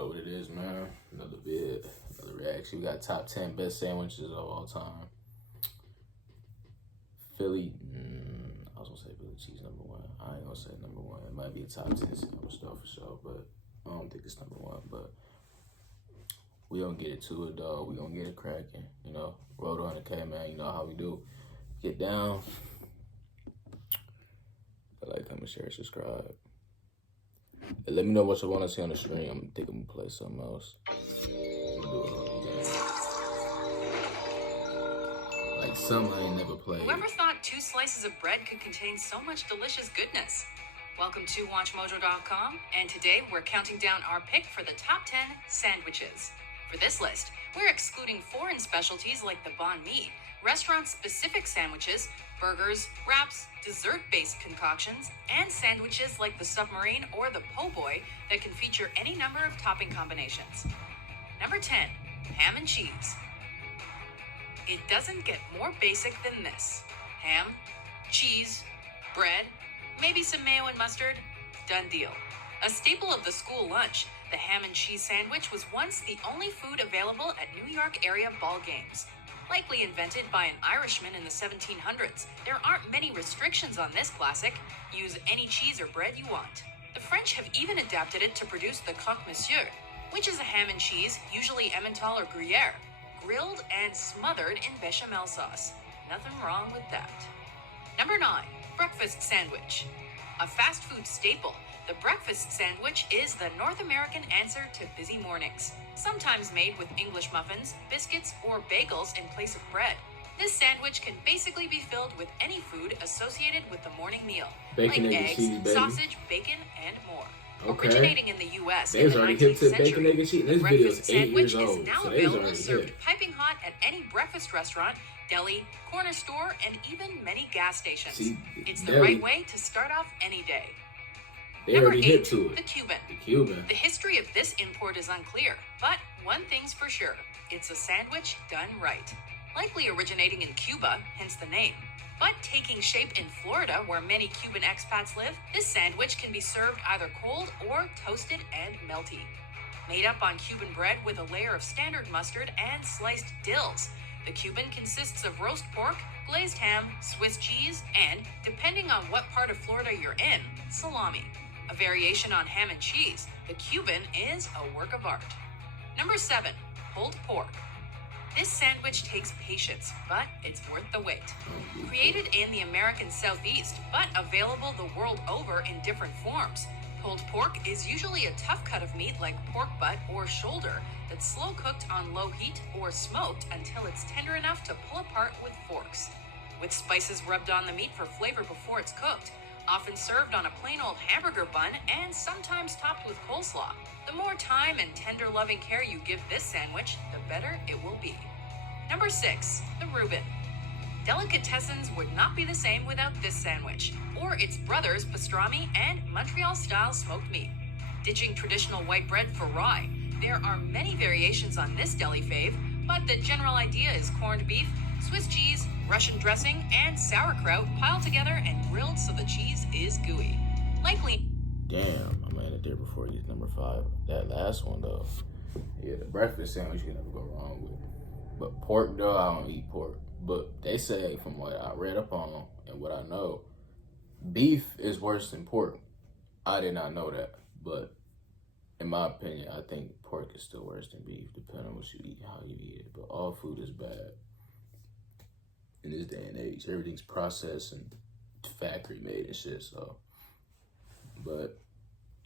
know what it is, man. Another vid, another reaction. We got top 10 best sandwiches of all time. Philly, I was gonna say Philly cheese number one. I ain't gonna say number one. It might be a top 10 sandwich though for sure, but I don't think it's number one. But we don't get it to it, dog. We gonna get it cracking. You know, roll to 100K, man. You know how we do. Get down. Like, comment, share, subscribe. And let me know what you want to see on the stream. I'm think I'm gonna play something else. Like something I ain't never played. Whoever thought 2 slices of bread could contain so much delicious goodness? Welcome to WatchMojo.com, and today we're counting down our pick for the top 10 sandwiches. For this list, we're excluding foreign specialties like the banh mi, restaurant-specific sandwiches, burgers, wraps, dessert-based concoctions, and sandwiches like the submarine or the po' boy that can feature any number of topping combinations. Number 10, ham and cheese. It doesn't get more basic than this. Ham, cheese, bread, maybe some mayo and mustard. Done deal. A staple of the school lunch, the ham and cheese sandwich was once the only food available at New York area ball games. Likely invented by an Irishman in the 1700s, there aren't many restrictions on this classic. Use any cheese or bread you want. The French have even adapted it to produce the croque monsieur, which is a ham and cheese, usually Emmental or Gruyere, grilled and smothered in bechamel sauce. Nothing wrong with that. Number 9, breakfast sandwich. A fast food staple, the breakfast sandwich is the North American answer to busy mornings. Sometimes made with English muffins, biscuits, or bagels in place of bread. This sandwich can basically be filled with any food associated with the morning meal, Bacon, like egg, eggs, cheese, baby. sausage, bacon, and more. Okay. Originating in the U.S. They in was the already hip 19th to bacon, century, egg, and cheese. the This video breakfast is 8 years sandwich is old, now so they was available already served hip. piping hot at any breakfast restaurant, deli, corner store, and even many gas stations. See, It's the deli. right way to start off any day. They Number already hip 8, to it. the Cuban. The Cuban. The history of this import is unclear, but one thing's for sure, it's a sandwich done right. Likely originating in Cuba, hence the name. But taking shape in Florida, where many Cuban expats live, this sandwich can be served either cold or toasted and melty. Made up on Cuban bread with a layer of standard mustard and sliced dills, the Cuban consists of roast pork, glazed ham, Swiss cheese, and, depending on what part of Florida you're in, salami. A variation on ham and cheese, the Cuban is a work of art. Number 7, pulled pork. This sandwich takes patience, but it's worth the wait. Created in the American Southeast, but available the world over in different forms, pulled pork is usually a tough cut of meat like pork butt or shoulder that's slow cooked on low heat or smoked until it's tender enough to pull apart with forks. With spices rubbed on the meat for flavor before it's cooked, often served on a plain old hamburger bun and sometimes topped with coleslaw. The more time and tender loving care you give this sandwich, the better it will be. Number 6, the Reuben. Delicatessens would not be the same without this sandwich, or its brothers pastrami and Montreal-style smoked meat. Ditching traditional white bread for rye, there are many variations on this deli fave, but the general idea is corned beef, Swiss cheese, Russian dressing, and sauerkraut piled together and grilled so the cheese is gooey. Likely. Damn, I'm gonna end it there before you get number 5. That last one though. Yeah, the breakfast sandwich you can never go wrong with. But pork though, I don't eat pork. But they say, from what I read up on and what I know, beef is worse than pork. I did not know that. But in my opinion, I think pork is still worse than beef, depending on what you eat, how you eat it. But all food is bad in this day and age. Everything's processed and factory made and shit, so. But,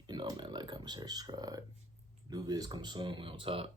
you know, man, like, comment, share, subscribe. New vids come soon. We on top.